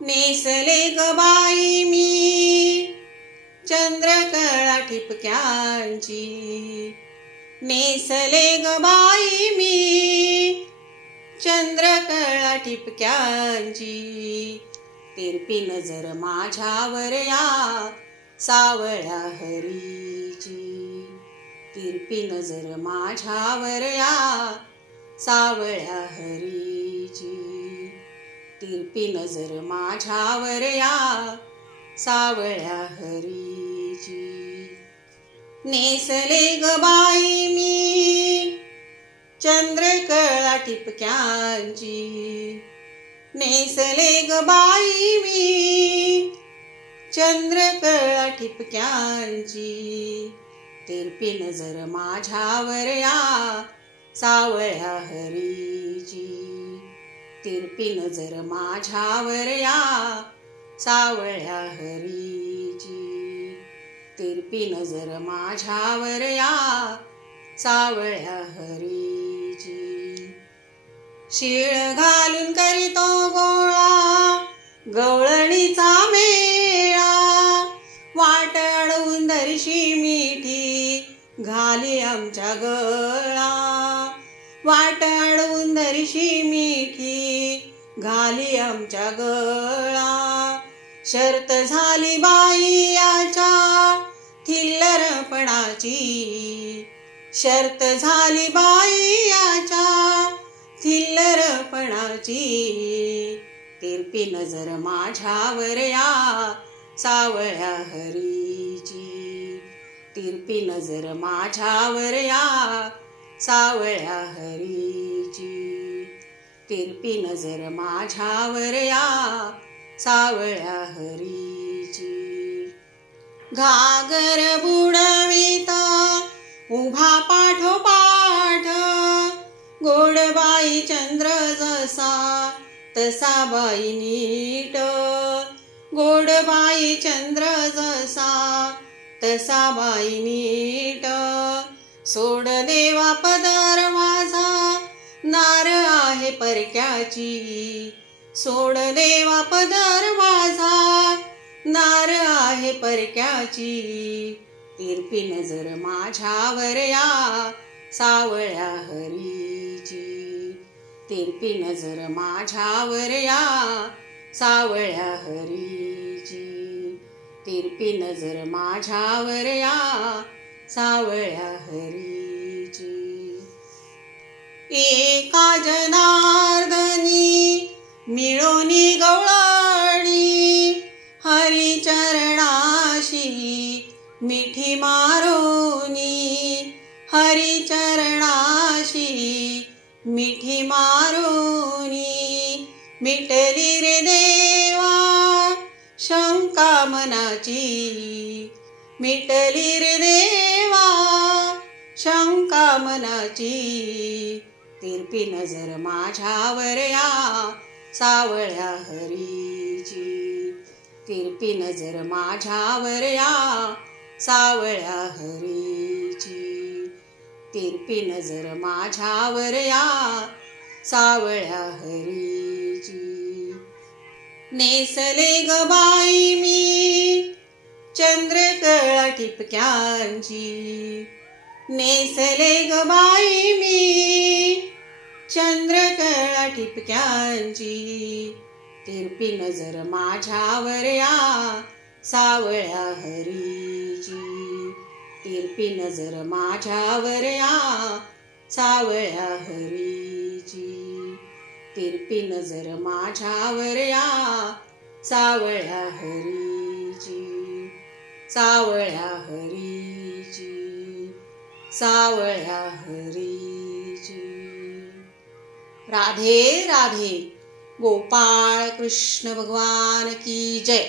नेसले ग बाई मी चंद्रकळा ठिपक्यांची, नेसले ग बाई मी चंद्रकळा ठिपक्यांची. तिरपी नजर माझ्यावर या सावळ्या हरीची, तिरपी नजर माझ्यावर या सावळ्या हरीची, तिरपी नजर माझ्यावर या सावळ्या हरीची. नेसले ग बाई मी चंद्रकळा ठिपक्यांची, नेसले ग बाई मी चंद्रकळा ठिपक्यांची. तिरपी नजर माझ्यावर या सावळ्या हरीची, तिरपी नजर माझ्यावर या सावळ्या हरीची, तिरपी नजर माझ्यावर या सावळ्या हरीची. शीळ घालून करीतो गोळा गवळणीचा मेळा, वाट अडवून धरशी मिठी घाली आमच्या गळा, वाट अडवून धरशी मिठी घाली आमच्या गळा. शर्त झाली बाई याच्या थिल्लरपणाची, शर्त झाली बाई याच्या थिल्लरपणाची. तिरपी नजर माझ्यावर या सावळ्या हरीची, तिरपी नजर माझ्यावर या सावळ्या हरीची, तिरपी नजर माझ्यावर या सावळ्या हरीची. घागर बुडविता उभा पाठोपाठ, गोडबाई चंद्र जसा तसा बाई नीट, गोडबाई चंद्र जसा तसा बाई नीट. सोड देवा पदर माझा नार आहे परक्याची, सोड देवा पदर माझा नार आहे परक्याची. तिरपी नजर माझ्यावर या सावळ्या हरीची, तिरपी नजर माझ्यावर या सावळ्या हरीची, तिरपी नजर माझ्यावर या सावळ्या हरीची. एका जनार्दनी मिळोनी गवळणी, हरिचरणाशी मिठी मारोनी, हरिचरणाशी मिठी मारोनी. मिटली रे देवा शंका मनाची, मिटली रे देवा शंका मनाची. तिरपी नजर माझ्यावर या सावळ्या हरीची, तिरपी नजर माझ्यावर या सावळ्या हरीची, तिरपी नजर माझ्यावर या सावळ्या हरीची. नेसले ग बाई मी चंद्रकळा ठिपक्यांची, नेसले ग बाई मी चंद्रकळा ठिपक्यांची. तिरपी नजर माझ्यावर या सावळ्या हरीची, तिरपी नजर माझ्यावर या सावळ्या हरीची, तिरपी नजर माझ्यावर या सावळ्या हरीची, सावळ्या हरीची, सावळ्या हरीची. राधे राधे. गोपाळ कृष्ण भगवान की जय.